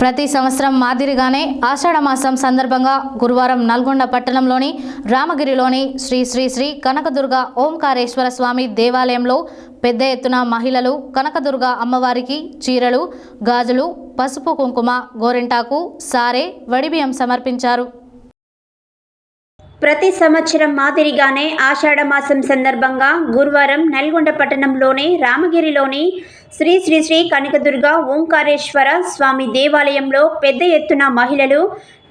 ప్రతి సంవత్సరం మాదిరిగానే ఆషాఢ మాసం సందర్భంగా గురువారం నల్గొండ పట్టణంలోని రామగిరిలోని శ్రీ శ్రీ శ్రీ కనకదుర్గ ఓంకారేశ్వర స్వామి దేవాలయంలో పెద్ద ఎత్తున మహిళలు కనకదుర్గ అమ్మవారికి చీరలు, గాజులు, పసుపు కుంకుమ, గోరింటాకు, సారే, వడిబియ్యం సమర్పించారు. ప్రతి సంవత్సరం మాదిరిగానే ఆషాఢ మాసం సందర్భంగా గురువారం నల్గొండ పట్టణంలోని రామగిరిలోని శ్రీ శ్రీ శ్రీ కనకదుర్గ ఓంకారేశ్వర స్వామి దేవాలయంలో పెద్ద ఎత్తున మహిళలు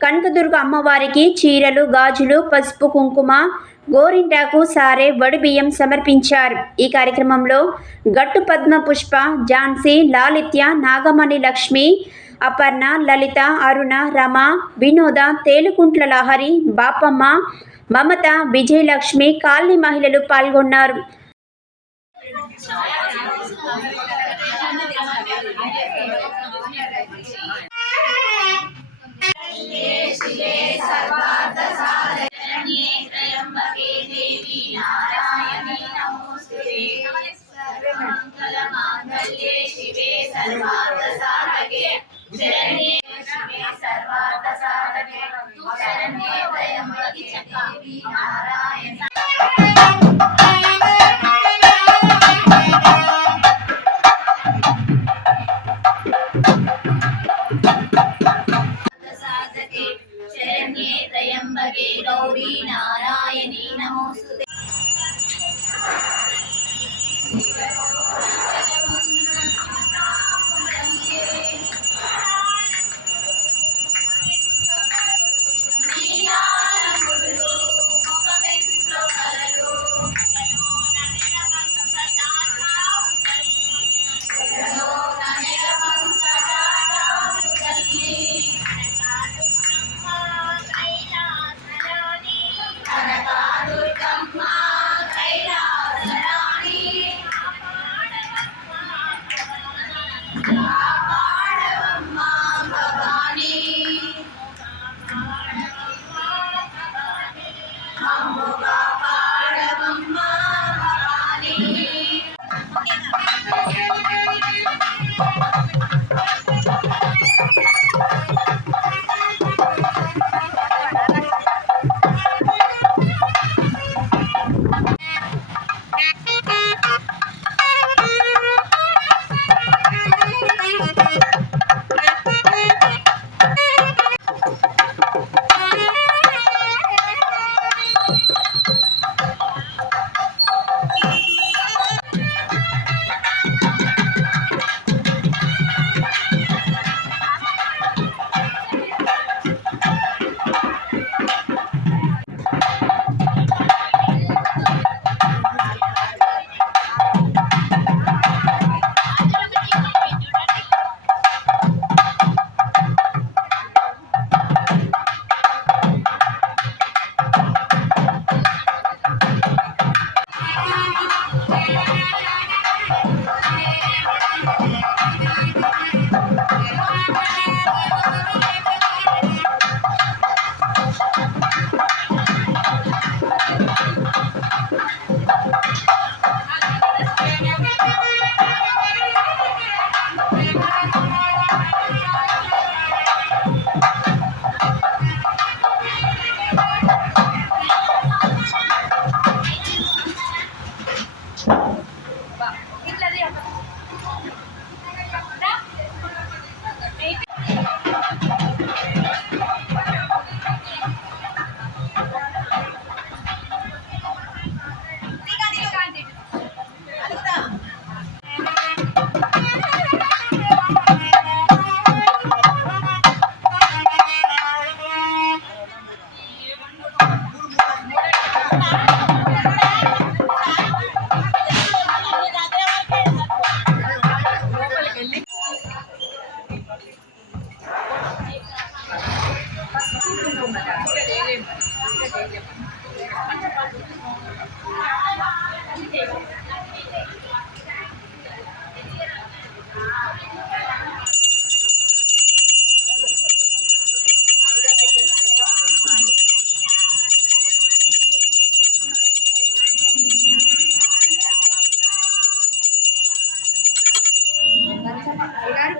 కనకదుర్గ అమ్మవారికి చీరలు, గాజులు, పసుపు కుంకుమ, గోరింటాకు, సారే, వడిబియ్యం సమర్పించారు. ఈ కార్యక్రమంలో గట్టు పద్మ పుష్ప, ఝాన్సీ, లాలిత్య, నాగమణి లక్ష్మి, అపర్ణ, లలిత, అరుణ, రమ, వినోద, తేలుకుంట్ల లహరి, బాపమ్మ, మమత, విజయలక్ష్మి, కాలనీ మహిళలు పాల్గొన్నారు. गौरी नारायणी नमोस्तुते।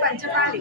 పంచపాలి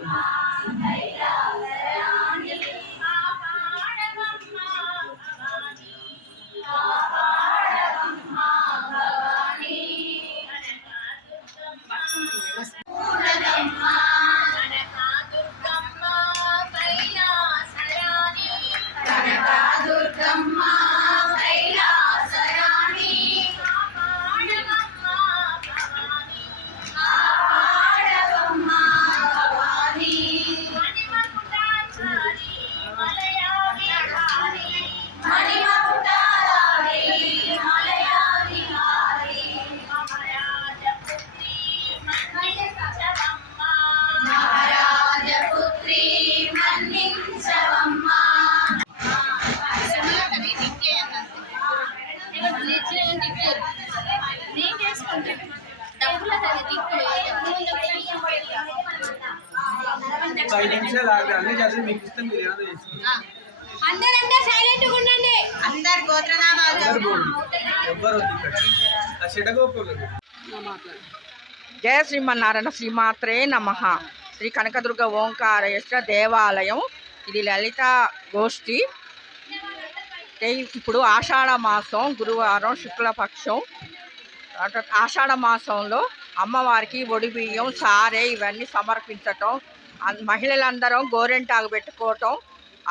నిమిషాలు ఆగి అన్ని చేసి మీకు ఇష్టం మీరు ఏదో చేసుకోండి. అందరంటే సైలెంట్ గా ఉండండి. అందరు గోత్రనామాలు అందరు పోండి. ఎవ్వరు వద్దు ఇక్కడ. ఆ చెడగోపులు జయ శ్రీమన్నారాయణ శ్రీమాత్రే నమః. శ్రీ కనకదుర్గ ఓంకారేశ్వర దేవాలయం. ఇది లలిత గోష్ఠి. ఇప్పుడు ఆషాఢ మాసం గురువారం శుక్లపక్షం. ఆషాఢ మాసంలో అమ్మవారికి ఒడి బియ్యం సారే ఇవన్నీ సమర్పించటం, మహిళలందరం గోరెంటాకు పెట్టుకోవటం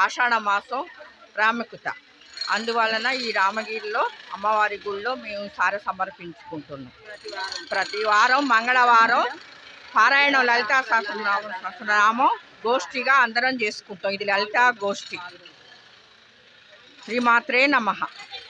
ఆషాఢ మాసం ప్రాముఖ్యత. అందువలన ఈ రామగిరిలో అమ్మవారి గుళ్ళో మేము సారె సమర్పించుకుంటున్నాం. ప్రతి వారం మంగళవారం పారాయణం లలితా సహస్రనామం గోష్ఠిగా అందరం చేసుకుంటాం. ఇది లలితా గోష్ఠి. శ్రీమాత్రే నమః.